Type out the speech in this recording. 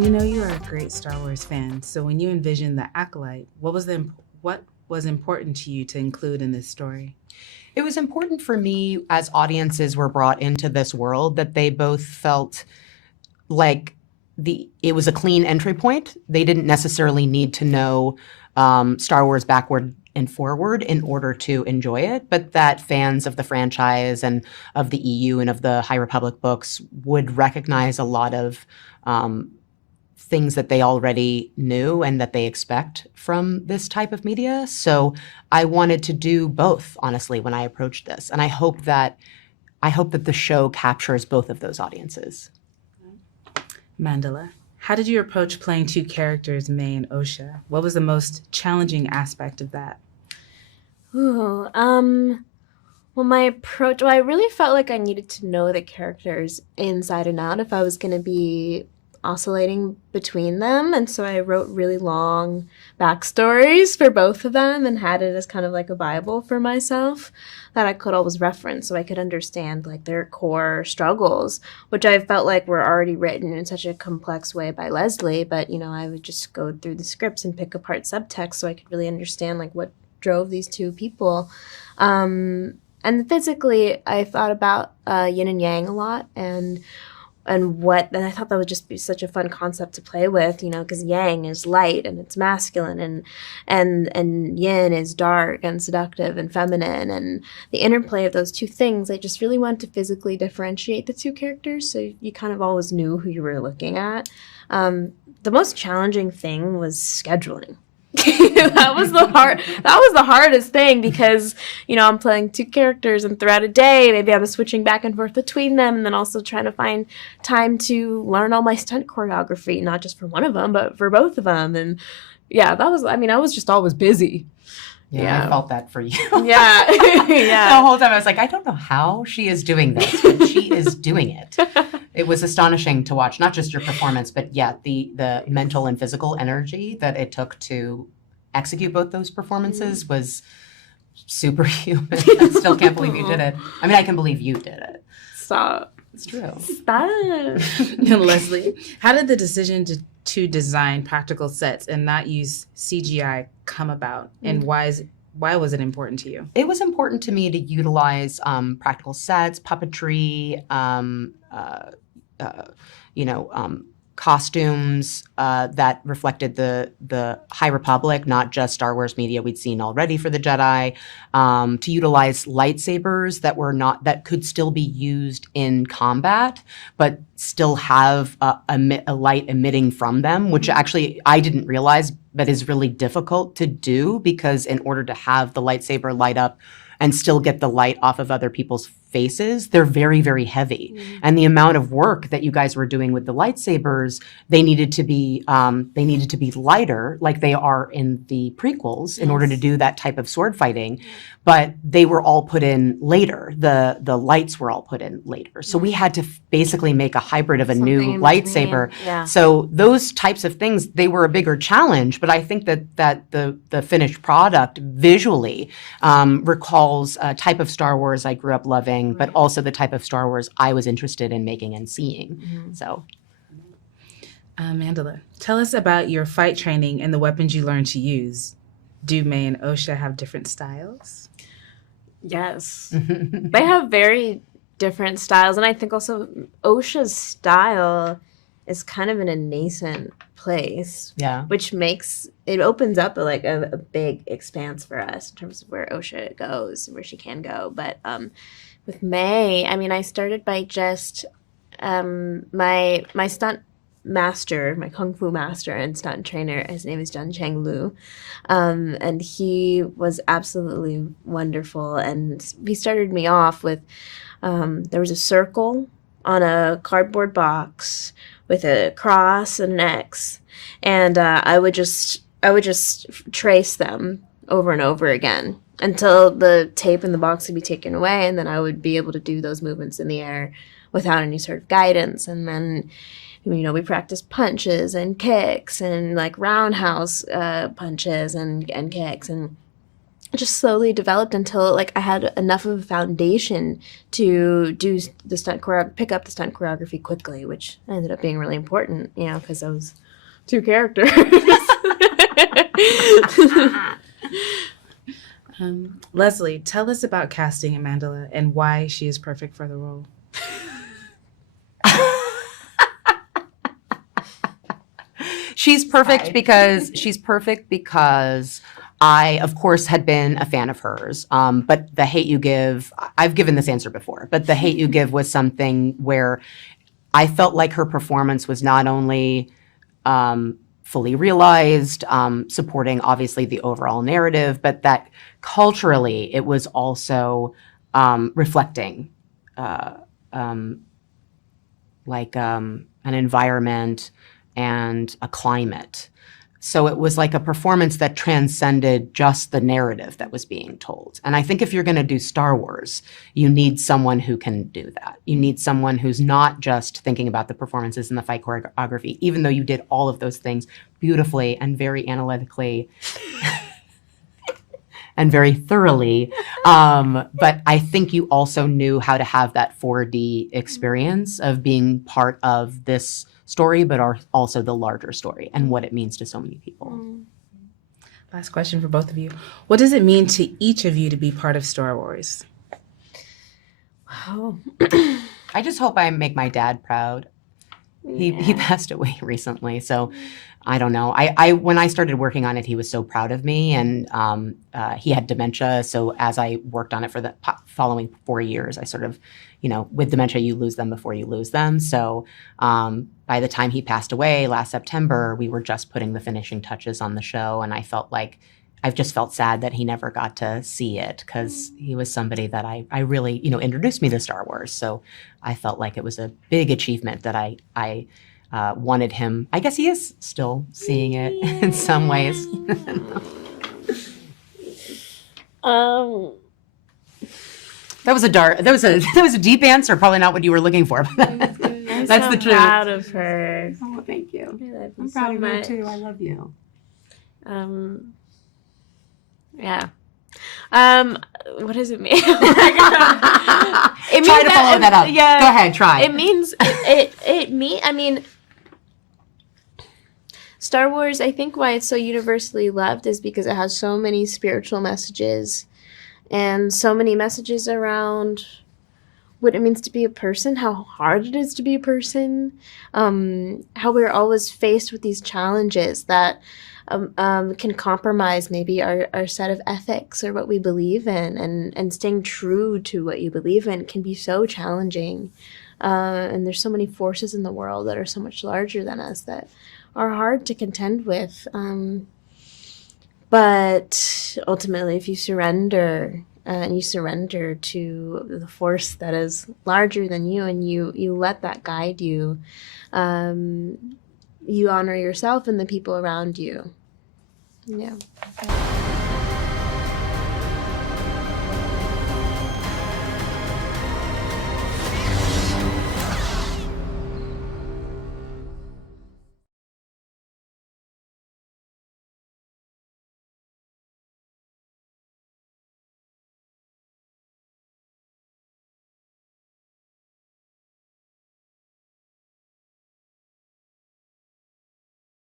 We know you are a great Star Wars fan, so when you envisioned the Acolyte, what was important to you to include in this story? It was important for me as audiences were brought into this world that they both felt like it was a clean entry point. They didn't necessarily need to know Star Wars backward and forward in order to enjoy it, but that fans of the franchise and of the EU and of the High Republic books would recognize a lot of things that they already knew and that they expect from this type of media. So I wanted to do both, honestly, when I approached this. And I hope that the show captures both of those audiences. Amandla, how did you approach playing two characters, May and Osha? What was the most challenging aspect of that? Well, my approach, I really felt like I needed to know the characters inside and out if I was going to be oscillating between them. And so I wrote really long backstories for both of them and had it as kind of like a Bible for myself that I could always reference so I could understand like their core struggles, which I felt like were already written in such a complex way by Leslye. But, I would just go through the scripts and pick apart subtext so I could really understand like what drove these two people. And physically, I thought about yin and yang a lot, and I thought that would just be such a fun concept to play with, because yang is light and it's masculine, and yin is dark and seductive and feminine, and the interplay of those two things. I just really wanted to physically differentiate the two characters, so you kind of always knew who you were looking at. The most challenging thing was scheduling. that was the hardest thing because I'm playing two characters, and throughout a day maybe I was switching back and forth between them, and then also trying to find time to learn all my stunt choreography, not just for one of them but for both of them. And I was just always busy. Yeah, I felt that for you. Yeah. The whole time I was like, I don't know how she is doing this, but she is doing it. It was astonishing to watch, not just your performance, but the mental and physical energy that it took to execute both those performances was superhuman. I still can't believe you did it. I mean, I can believe you did it. Stop. It's true. Stop. Leslye, how did the decision to design practical sets and not use CGI come about, and why was it important to you? It was important to me to utilize practical sets, puppetry, costumes that reflected the High Republic, not just Star Wars media we'd seen already for the Jedi, to utilize lightsabers that could still be used in combat, but still have a light emitting from them, which actually I didn't realize, but is really difficult to do, because in order to have the lightsaber light up and still get the light off of other people's faces, they're very, very heavy. And the amount of work that you guys were doing with the lightsabers, they needed to be lighter, like they are in the prequels, in order to do that type of sword fighting. But they were all put in later. The lights were all put in later. So we had to basically make a hybrid of a new lightsaber. Yeah. So those types of things, they were a bigger challenge. But I think that the finished product visually recalls a type of Star Wars I grew up loving, but also the type of Star Wars I was interested in making and seeing. So, Amandla, tell us about your fight training and the weapons you learned to use. Do May and Osha have different styles? Yes. They have very different styles, and I think also Osha's style is kind of in a nascent place. Yeah. Which makes it opens up a big expanse for us in terms of where Osha goes, where she can go. But with May, I started by just my stunt master, my kung fu master and stunt trainer. His name is Jun Chang Lu, and he was absolutely wonderful. And he started me off with there was a circle on a cardboard box with a cross and an X, and I would just trace them over and over again until the tape in the box would be taken away, and then I would be able to do those movements in the air without any sort of guidance. And then we practiced punches and kicks and like roundhouse punches and kicks, and just slowly developed until like I had enough of a foundation to do the pick up the stunt choreography quickly, which ended up being really important, you know, because I was 2 characters. Leslye, tell us about casting Amandla and why she is perfect for the role. She's perfect because I, of course, had been a fan of hers. But The Hate You Give, I've given this answer before, but The Hate You Give was something where I felt like her performance was not only fully realized, supporting obviously the overall narrative, but that culturally it was also reflecting an environment and a climate. So it was like a performance that transcended just the narrative that was being told. And I think if you're going to do Star Wars, you need someone who can do that. You need someone who's not just thinking about the performances and the fight choreography, even though you did all of those things beautifully and very analytically and very thoroughly. But I think you also knew how to have that 4D experience of being part of this story, but also the larger story and what it means to so many people. Last question for both of you. What does it mean to each of you to be part of Star Wars? Wow. I just hope I make my dad proud. He passed away recently, so I don't know. I when I started working on it, he was so proud of me, and he had dementia. So as I worked on it for the following 4 years, I sort of, with dementia, you lose them before you lose them. So by the time he passed away last September, we were just putting the finishing touches on the show, and I've just felt sad that he never got to see it because he was somebody that I really, introduced me to Star Wars. So I felt like it was a big achievement that I wanted him. I guess he is still seeing it in some ways. That was a deep answer. Probably not what you were looking for. That's the truth. I'm proud of her. Oh, thank you. I'm proud of you too. I love you. Yeah. What does it mean? It try to follow that up. Yeah. Go ahead, try. It means Star Wars, I think why it's so universally loved is because it has so many spiritual messages and so many messages around what it means to be a person, how hard it is to be a person, how we're always faced with these challenges that can compromise maybe our set of ethics or what we believe in, and staying true to what you believe in can be so challenging. And there's so many forces in the world that are so much larger than us that are hard to contend with. But ultimately, if you surrender and you surrender to the force that is larger than you, and you let that guide you, you honor yourself and the people around you. Yeah.